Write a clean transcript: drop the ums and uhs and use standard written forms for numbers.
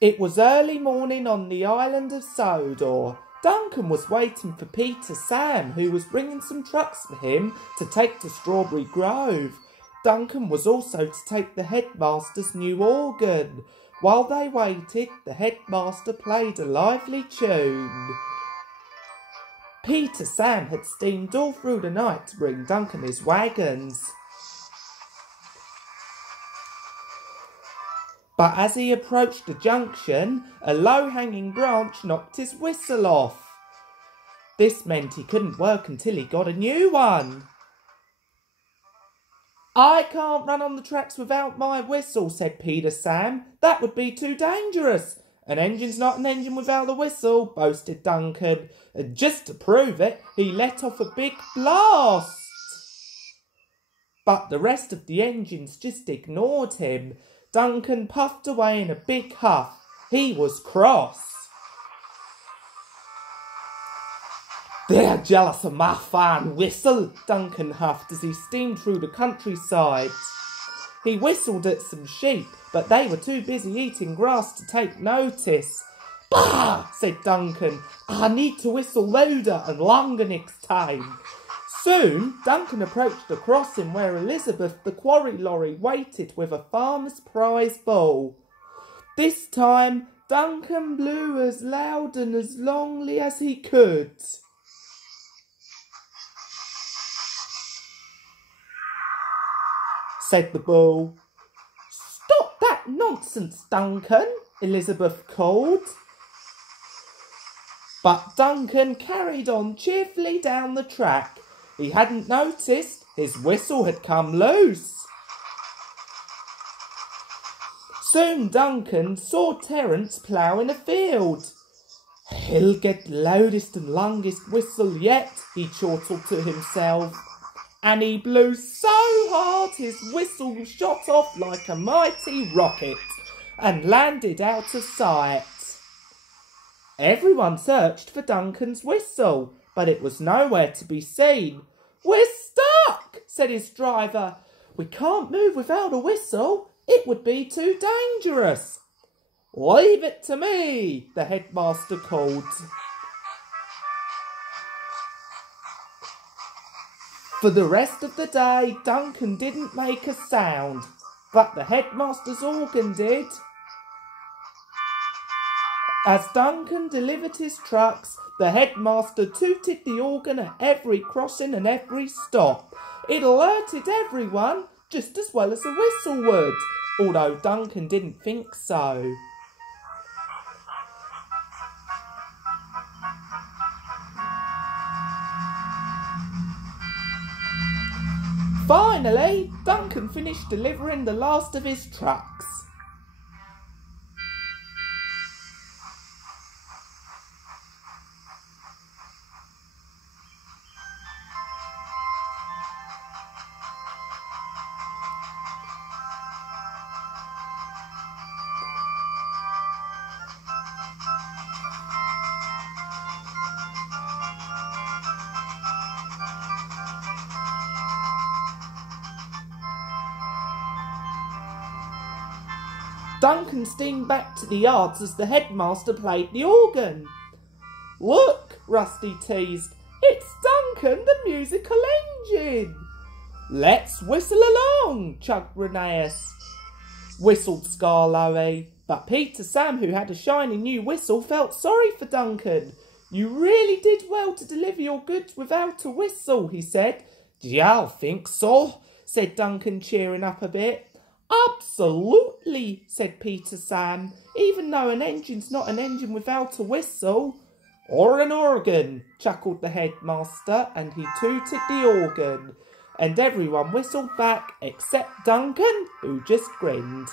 It was early morning on the island of Sodor. Duncan was waiting for Peter Sam, who was bringing some trucks for him to take to Strawberry Grove. Duncan was also to take the headmaster's new organ. While they waited, the headmaster played a lively tune. Peter Sam had steamed all through the night to bring Duncan his wagons. But as he approached the junction, a low-hanging branch knocked his whistle off. This meant he couldn't work until he got a new one. "I can't run on the tracks without my whistle," said Peter Sam. "That would be too dangerous." "An engine's not an engine without a whistle," boasted Duncan. And just to prove it, he let off a big blast. But the rest of the engines just ignored him. Duncan puffed away in a big huff. He was cross. "They're jealous of my fine whistle," Duncan huffed as he steamed through the countryside. He whistled at some sheep, but they were too busy eating grass to take notice. "Bah!" said Duncan. "I need to whistle louder and longer next time." Soon, Duncan approached a crossing where Elizabeth the quarry lorry waited with a farmer's prize bull. This time, Duncan blew as loud and as longly as he could. Said the bull. "Stop that nonsense, Duncan," Elizabeth called. But Duncan carried on cheerfully down the track. He hadn't noticed his whistle had come loose. Soon Duncan saw Terence ploughing a field. "He'll get the loudest and longest whistle yet," he chortled to himself. And he blew so hard his whistle shot off like a mighty rocket and landed out of sight. Everyone searched for Duncan's whistle, but it was nowhere to be seen. "We're stuck," said his driver. "We can't move without a whistle. It would be too dangerous." "Leave it to me," the headmaster called. For the rest of the day, Duncan didn't make a sound, but the headmaster's organ did. As Duncan delivered his trucks, the headmaster tooted the organ at every crossing and every stop. It alerted everyone just as well as a whistle would, although Duncan didn't think so. Finally, Duncan finished delivering the last of his trucks. Duncan steamed back to the yards as the headmaster played the organ. "Look," Rusty teased, "it's Duncan the musical engine." "Let's whistle along," chugged Rheneas. Whistled Skarloey, but Peter Sam, who had a shiny new whistle, felt sorry for Duncan. "You really did well to deliver your goods without a whistle," he said. "Y'all think so?" said Duncan, cheering up a bit. "Absolutely," said Peter Sam, "even though an engine's not an engine without a whistle." "Or an organ," chuckled the headmaster, and he tooted the organ. And everyone whistled back except Duncan, who just grinned.